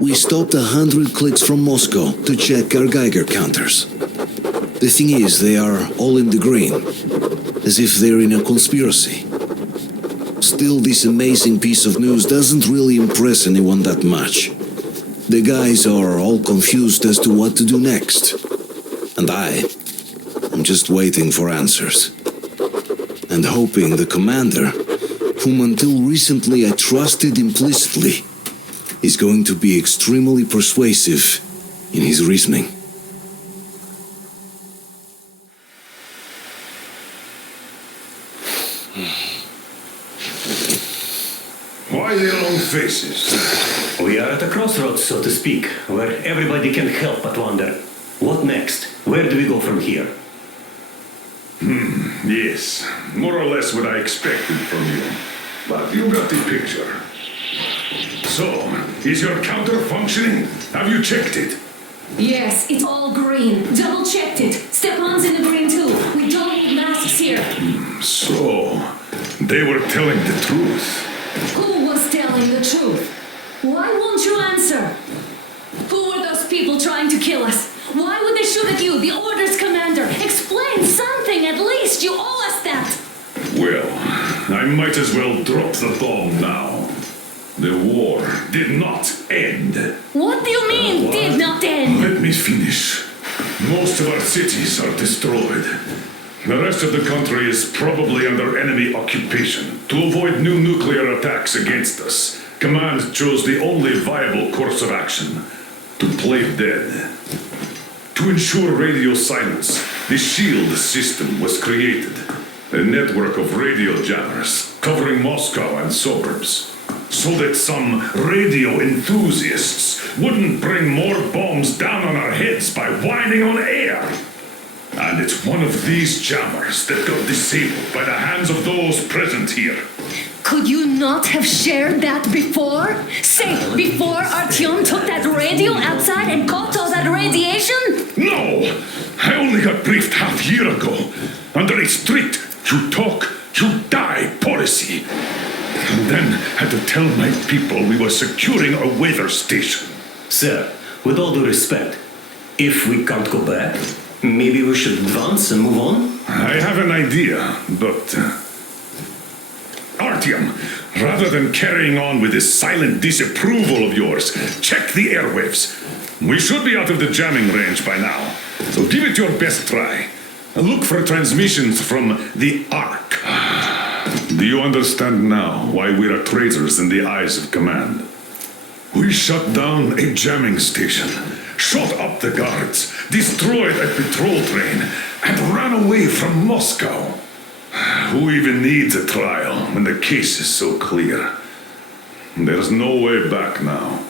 We stopped 100 clicks from Moscow to check our Geiger counters. The thing is, they are all in the green, as if they're in a conspiracy. Still, this amazing piece of news doesn't really impress anyone that much. The guys are all confused as to what to do next. And I'm just waiting for answers. And hoping the commander, whom until recently I trusted implicitly, is going to be extremely persuasive in his reasoning. Why the long faces? We are at a crossroads, so to speak, where everybody can help but wonder, what next? Where do we go from here? Yes, more or less what I expected from you. But you got the picture. So, is your counter functioning? Have you checked it? Yes, it's all green. Double-checked it. Stepan's in the green too. We don't need masks here. So, they were telling the truth. Who was telling the truth? Why won't you answer? Who were those people trying to kill us? Why would they shoot at you, the orders commander? Explain something, at least. You owe us that. Well, I might as well drop the bomb now. The war did not end. What do you mean, did not end? Let me finish. Most of our cities are destroyed. The rest of the country is probably under enemy occupation. To avoid new nuclear attacks against us, Command chose the only viable course of action: to play dead. To ensure radio silence, the SHIELD system was created. A network of radio jammers covering Moscow and suburbs, so that some radio enthusiasts wouldn't bring more bombs down on our heads by whining on air. And it's one of these jammers that got disabled by the hands of those present here. Could you not have shared that before? Say, before Artyom took that radio outside and caught all that radiation? No! I only got briefed half year ago, under a strict you talk, you die policy. And then had to tell my people we were securing a weather station. Sir, with all due respect, if we can't go back, maybe we should advance and move on? I have an idea, but... Artyom, rather than carrying on with this silent disapproval of yours, check the airwaves. We should be out of the jamming range by now, so give it your best try. And look for transmissions from the Ark. Do you understand now why we are traitors in the eyes of Command? We shut down a jamming station, shot up the guards, destroyed a patrol train, and ran away from Moscow. Who even needs a trial when the case is so clear? There's no way back now.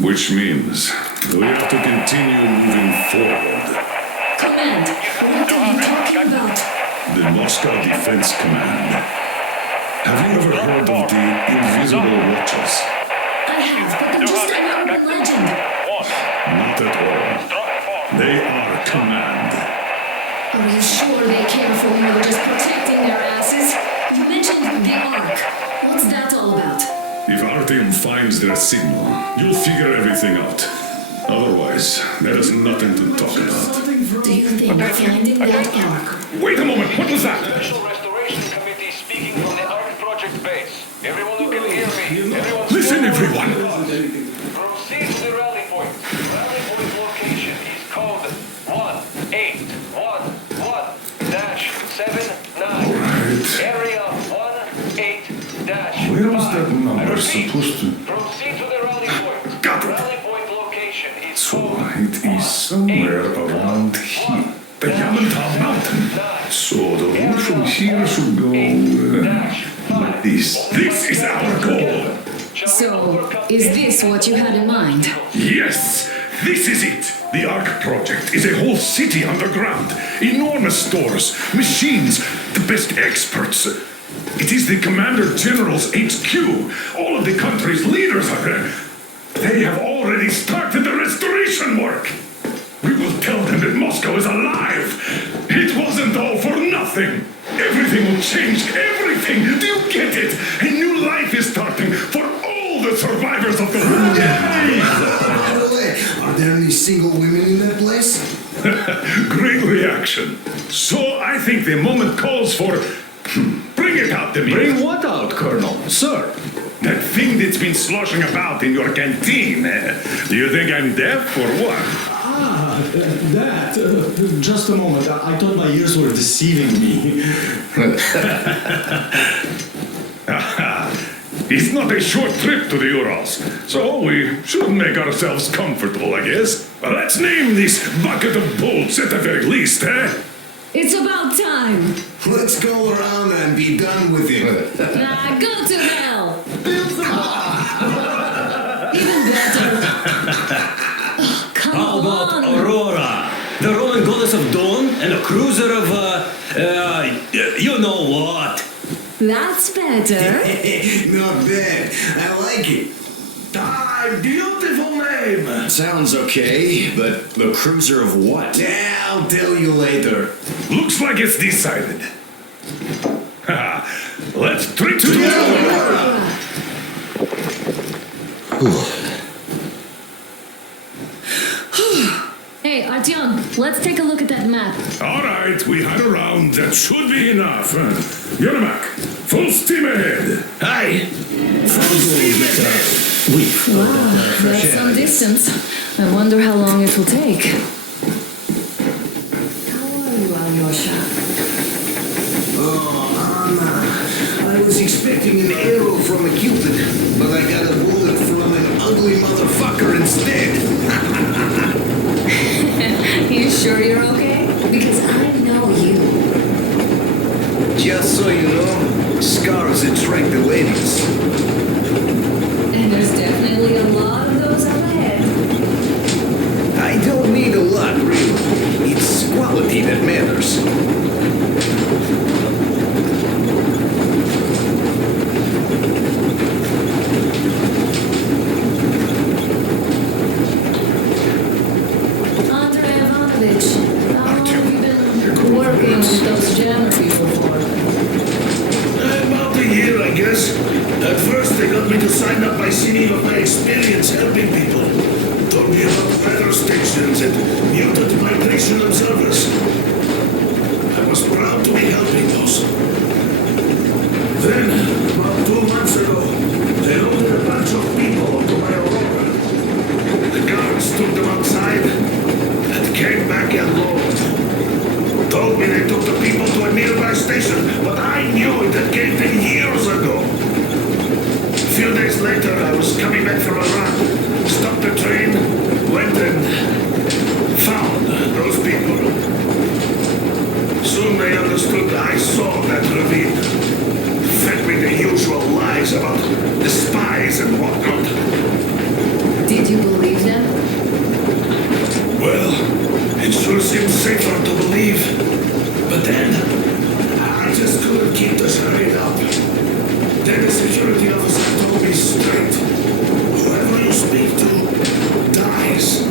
Which means we have to continue moving forward. Command, what are you talking about? The Moscow Defense Command. Have you ever heard of the Invisible Watches? I have, but they're just an urban legend. Not at all. They are Command. Are you sure they care for you or just protecting their asses? You mentioned the Ark. What's that all about? If Artyom finds their signal, you'll figure everything out. Otherwise, there is nothing to talk about. Do you think finding that Ark? Wait a moment, what was that? Special Restoration Committee speaking from the Ark Project base. Everyone who can hear me, everyone... Listen, everyone! Proceed to the rally point. Rally point location is code 1811-79. Alright. Area 18-5. Where was that number supposed to... Proceed to the rally point. Got it. Rally point location is So code it is somewhere around here. The Yamantau Mountain. So the route from here should go like this. This is our goal. So, is this what you had in mind? Yes, this is it. The Ark Project is a whole city underground. Enormous stores, machines, the best experts. It is the Commander General's HQ. All of the country's leaders are there. They have already started the restoration work. We will tell them that Moscow is alive. It wasn't all for nothing. Everything will change. Everything. Do you get it? A new life is starting for all the survivors of the war. reaction. So I think the moment calls for... Bring it out to me. Bring what out, Colonel? Sir? That thing that's been sloshing about in your canteen. Do you think I'm deaf or what? That. Just a moment. I thought my ears were deceiving me. It's not a short trip to the Urals, so we should make ourselves comfortable, I guess. Let's name this bucket of bolts at the very least, eh? It's about time. Let's go around and be done with it. Go to hell. Even better. Come How about on. Aurora? The Roman goddess of dawn and a cruiser of, you know what? That's better. Not bad. I like it. Beautiful name. Sounds okay, but the cruiser of what? Yeah, I'll tell you later. Looks like it's decided. Let's trip to the Aurora. Hey, Artyom, let's take a look at that map. All right, we had a round. That should be enough. Yermak, full steam ahead. Hi! Wow, that's some distance. I wonder how long it will take. How are you, Alyosha? Oh, Anna. I was expecting an arrow from a Cupid, but I got a bullet from an ugly motherfucker instead. You sure you're okay? Because I know you. Just so you know, scars attract the ladies. And there's definitely a lot of those up ahead. I don't need a lot, really. It's quality that matters. Andrei Ivanovich, how long have you been working with those jammer people for? About a year, I guess. At first, they got me to sign up by singing of my experience helping people. Told me about weather stations and mutant migration observers. I was proud to be helping those. Then, about 2 months ago, they loaded a bunch of people onto my Aurora. The guards took them outside and came back alone. Told me they took the people to a nearby station, but I knew it had caved in years ago. A few days later, I was coming back from a run, stopped the train, went and found those people. Soon they understood I saw that ravine. Fed me the usual lies about the spies and whatnot. Did you believe them? Well, it sure seemed safer to believe. But then, I just couldn't keep the charade up. Then the security officer told me straight, whoever you speak to dies.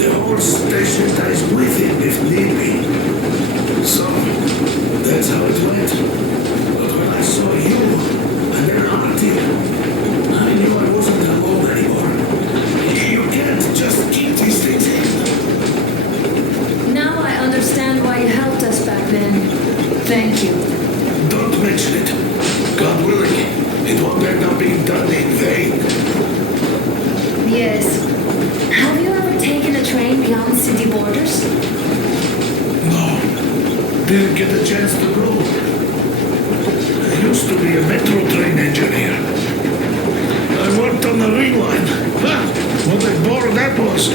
The whole station dies with him if need be. So, that's how it went. But when I saw you, and then Artie, I knew I wasn't alone anymore. You can't just keep these things in. Now I understand why you helped us back then. Thank you. Don't mention it. God willing, it won't end up being done in vain. Yes. Have you ever taken a train beyond city borders? No, didn't get a chance to go. I used to be a metro train engineer. I worked on the ring line. Ha! What a bore that was.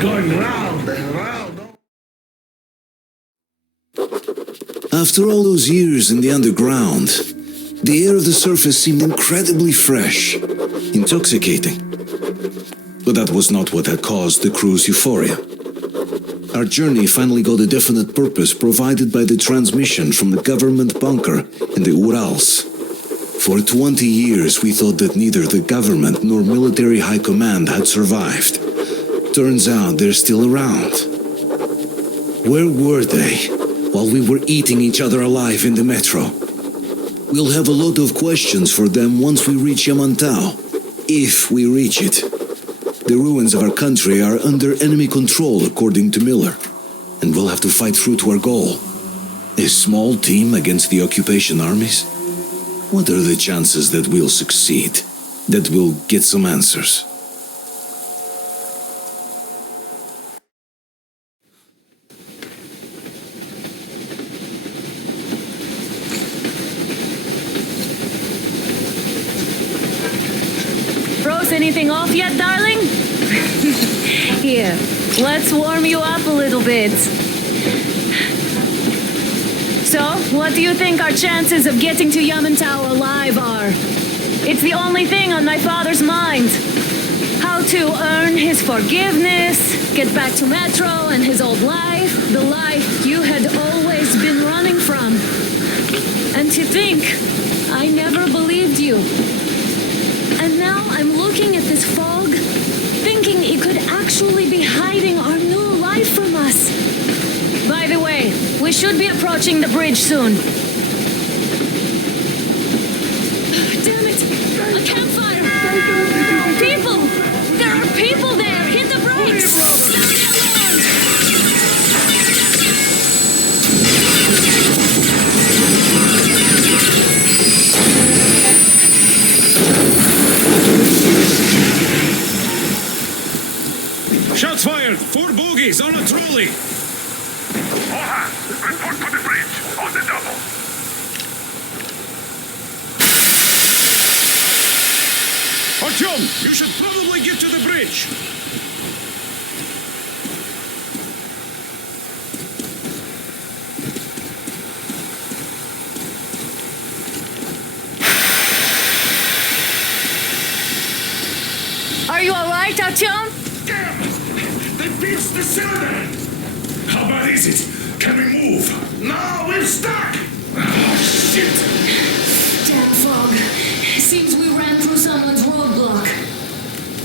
Going round and round. After all those years in the underground, the air of the surface seemed incredibly fresh, intoxicating. But that was not what had caused the crew's euphoria. Our journey finally got a definite purpose provided by the transmission from the government bunker in the Urals. For 20 years we thought that neither the government nor military high command had survived. Turns out they're still around. Where were they while we were eating each other alive in the metro? We'll have a lot of questions for them once we reach Yamantau, if we reach it. The ruins of our country are under enemy control, according to Miller, and we'll have to fight through to our goal. A small team against the occupation armies? What are the chances that we'll succeed? That we'll get some answers? Froze anything off yet, darling? Here, let's warm you up a little bit. So, what do you think our chances of getting to Yamantau alive are? It's the only thing on my father's mind. How to earn his forgiveness, get back to Metro and his old life, the life you had always been running from. And to think, I never believed you. And now I'm looking at this fog, thinking it could actually be hiding our new life from us. By the way, we should be approaching the bridge soon. Damn it! A campfire! People! There are people there! Hit the brakes! Sound the alarm! Shots fired! 4 bogies on a trolley! Oha! Report to the bridge. On the double. Artyom, you should probably get to the bridge! Are you alright, Artyom? Damn! They pierced the cylinder! How bad is it? Can we move? No, we're stuck! Oh, shit! Damn fog. Seems we ran through someone's roadblock.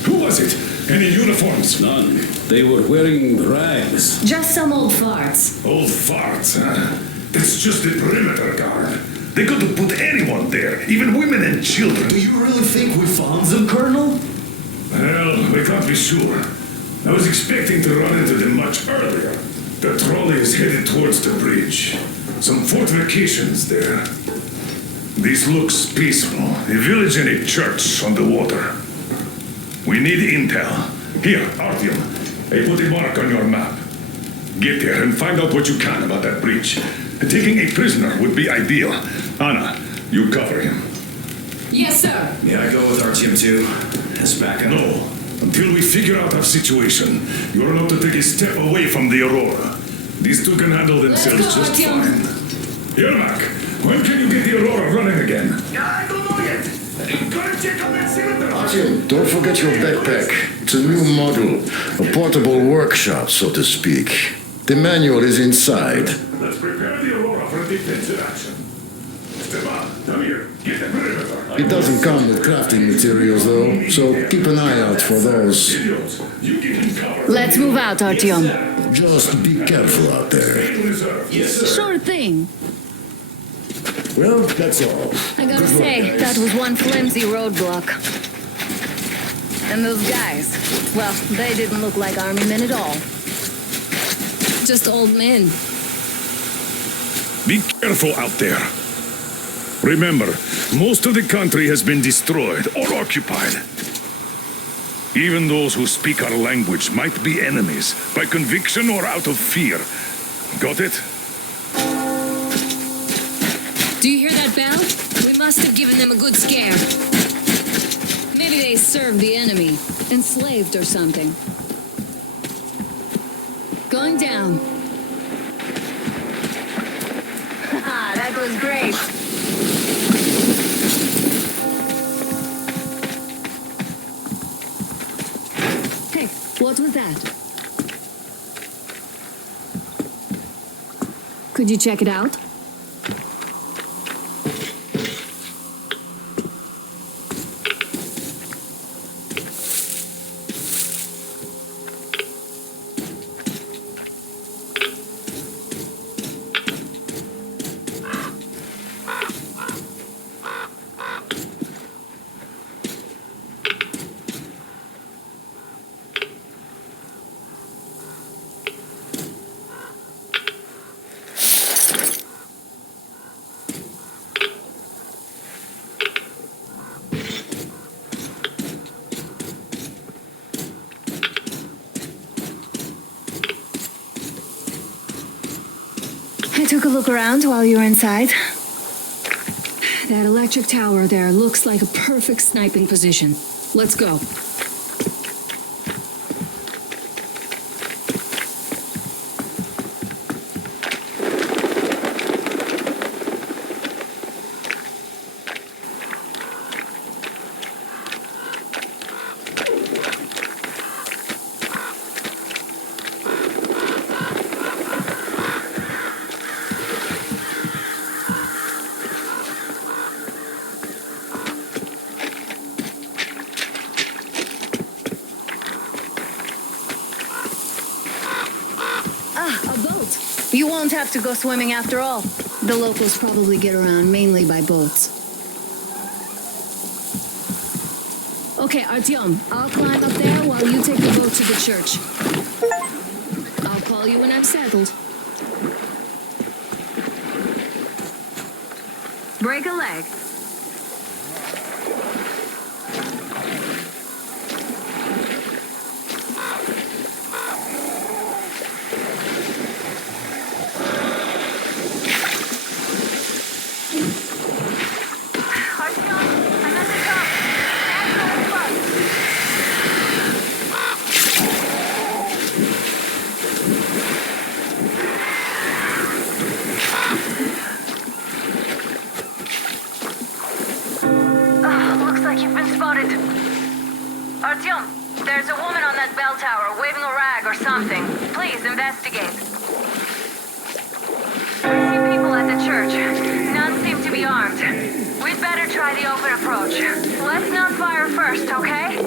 Who was it? Any uniforms? None. They were wearing rags. Just some old farts. Old farts, huh? That's just the perimeter guard. They could have put anyone there, even women and children. Do you really think we found them, Colonel? Well, we can't be sure. I was expecting to run into them much earlier. The trolley is headed towards the bridge. Some fortifications there. This looks peaceful. A village and a church on the water. We need intel. Here, Artyom. I put a mark on your map. Get there and find out what you can about that bridge. Taking a prisoner would be ideal. Anna, you cover him. Yes, sir. May I go with Artyom too? As backup? No. Until we figure out our situation, you're allowed to take a step away from the Aurora. These two can handle themselves Let's go, just Artyom. fine. Yermak, when can you get the Aurora running again? I don't know yet. Gotta check on that cylinder. Artyom, don't forget your backpack. It's a new model, a portable workshop, so to speak. The manual is inside. Let's prepare the Aurora for defensive action. Stepan, come here. Get the perimeter. It doesn't come with crafting materials, though, so keep an eye out for those. Idiots, you get in cover. Let's move out, Artyom. Just be careful out there. Stay in reserve. Yes, sir. Sure thing. Well, that's all. I gotta say, that was one flimsy roadblock. And those guys, well, they didn't look like army men at all. Just old men. Be careful out there. Remember, most of the country has been destroyed or occupied. Even those who speak our language might be enemies, by conviction or out of fear. Got it? Do you hear that bell? We must have given them a good scare. Maybe they served the enemy, enslaved or something. Going down. Ah, that was great. Hey, what was that? Could you check it out? I took a look around while you were inside. That electric tower there looks like a perfect sniping position. Let's go. A boat. You won't have to go swimming after all. The locals probably get around mainly by boats. Okay, Artyom, I'll climb up there while you take the boat to the church. I'll call you when I've settled. Break a leg. Artyom, there's a woman on that bell tower waving a rag or something. Please investigate. I see people at the church. None seem to be armed. We'd better try the open approach. Let's not fire first, okay?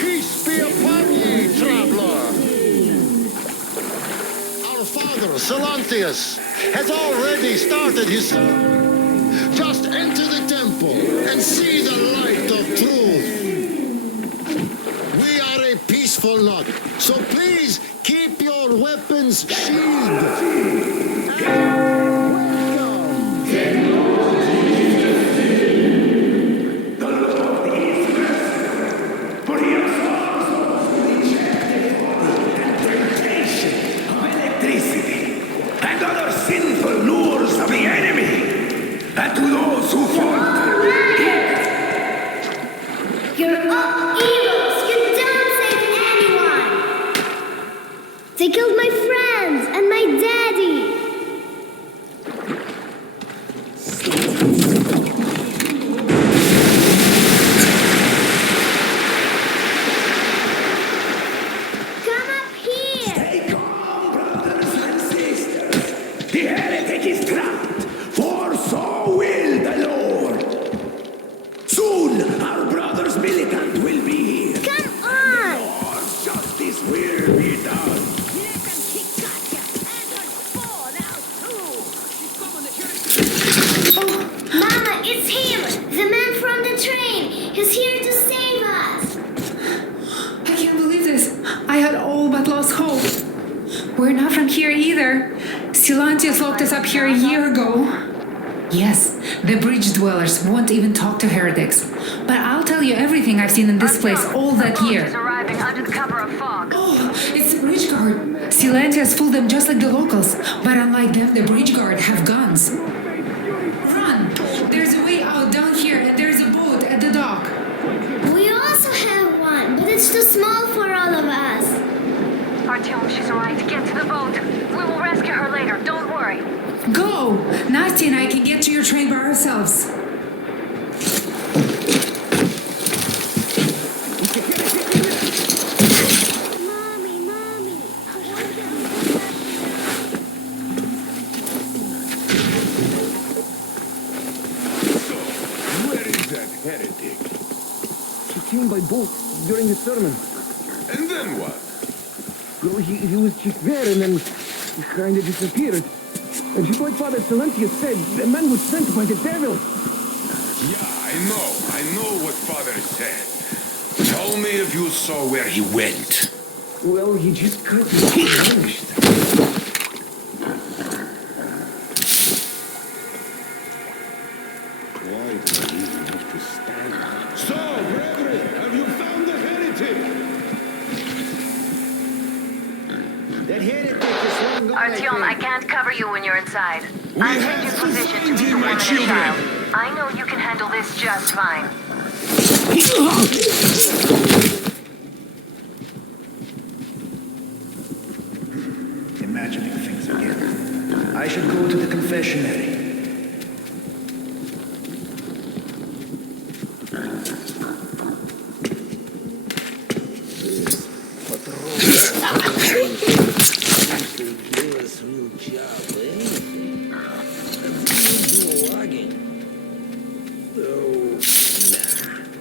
Peace be upon ye, traveler. Our father, Silanthius, has already started his sermon. Just enter the temple and see the light of truth. We are a peaceful lot, so please keep your weapons sheathed. They killed my friends and my daddy. Come up here. Stay calm, brothers and sisters. The heretic is trapped, for so will the Lord. Soon, our brother's militant will be here. Come on. Lord's justice will be done. Mama, it's him! The man from the train! He's here to save us! I can't believe this. I had all but lost hope. We're not from here either. Silantius locked us up here a year ago. Yes, the bridge dwellers won't even talk to heretics. But I'll tell you everything I've seen in this place all that year. Arriving under the cover of fog. Oh, it's the bridge guard. Silantius fooled them just like the locals. But unlike them, the bridge guard have guns. Run! There's a way out down here and there's a boat at the dock. We also have one, but it's too small for all of us. Artyom, she's alright. Get to the boat. We will rescue her later. Don't worry. Go! Nasty and I can get to your train by ourselves. Mommy. Where is that heretic? He came by boat during his sermon. And then what? Well, he was just there and then he kind of disappeared. And just like Father Silentius said, the man was sent by the devil. Yeah, I know what Father said. Tell me if you saw where he went. Well, he just kind of vanished. Why do we even have to stand? So, brethren, Artyom, I can't cover you when you're inside. I'm taking position to be the woman and child. I know you can handle this just fine. Imagining things again. I should go to the confessionary.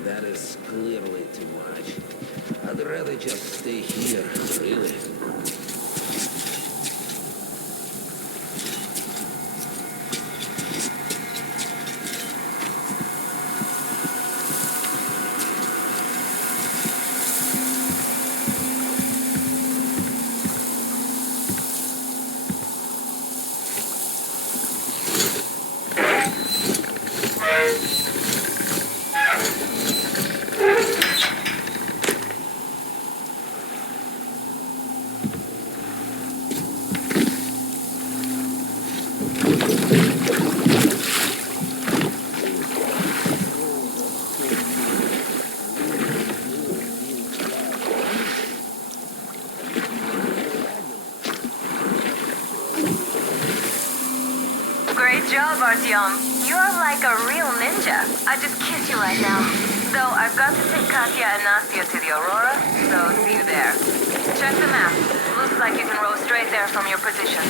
That is clearly too much. I'd rather just stay here, really. Great job, Artyom. You're like a real ninja. I just kiss you right now. Though I've got to take Katya and Nastya to the Aurora, so see you there. Check the map. Looks like you can row straight there from your position.